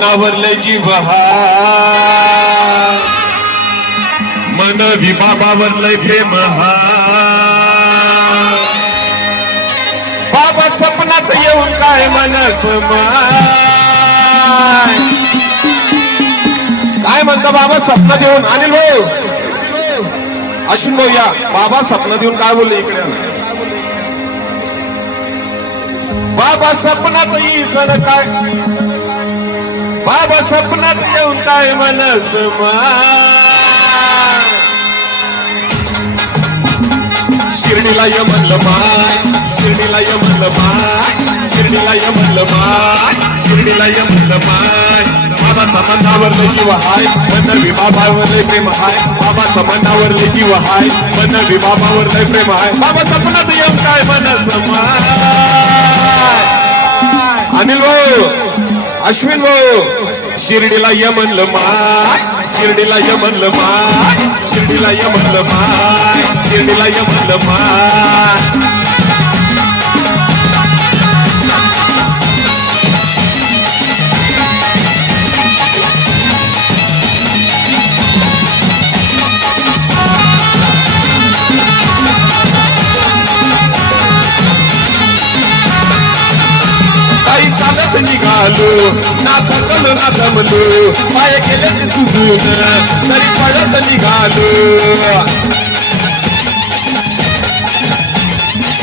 नावरले जीव मन विबाबावरलंय प्रेम बाबा सपनात येऊन काय मनस काय म्हणता बाबा सपनात येऊन अनिल भाऊ. अश्विन भाऊ या. बाबा सपनात येऊन काय बोलले इकडे? बाबा सपनात सण काय? बाबा सपनात येऊन काय मनस शिर्डीला ये म्हणलं माय शिर्डीला ये म्हणलं माय शिर्डीला ये म्हणलं माय शिर्डीला ये म्हणलं माय. बाबा मनावरले जीव हाय मन विबाबावरले प्रेम हाय. बाबा मनावरले जीव हाय मन विबाबावरले प्रेम हाय. बाबा सपनात येऊन काय मनस माय? अनिल भाऊ अश्विन भाऊ शिर्डीला य म्हणलं माय शिर्डीला य म्हणलं माय शिर्डीला य म्हणलं माय शिर्डीला य म्हणलं माय. चालत ना थकलो ना दमलो. पाय केले ते सुजून. तरी पळत निघालो.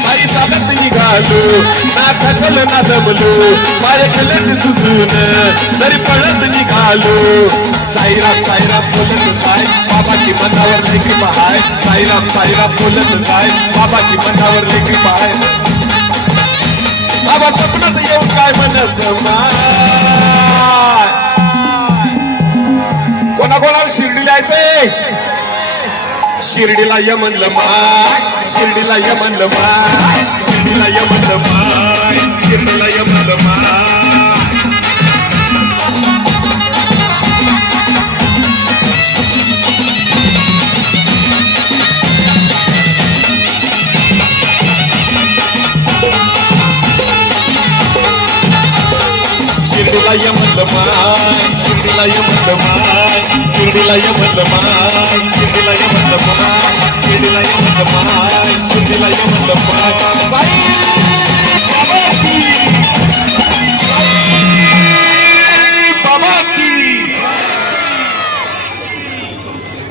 काही चालत निघालो. ना थकलो ना दमलो. पाय गेले सुजून. तरी पळत निघालो. साईराम साईराम बोलत जाय. बाबाची मनावर लेखी पहाय. हाय साईराम साईराम बोलत जाय. बाबाची मनावर लेखी पहाय. बाबा येऊन काय म्हणस कोणाकोणाला शिर्डी जायचंय? शिर्डीला ये म्हणलं माय शिर्डीला ये म्हणलं माय शिर्डीला ये म्हणलं माय शिर्डीला ये சுருடிலயம் வல்லமாய் சுருடிலயம் வல்லமாய் சுருடிலயம் வல்லமாய் சுருடிலயம் வல்லமாய் சுருடிலயம் வல்லமாய் சுருடிலயம்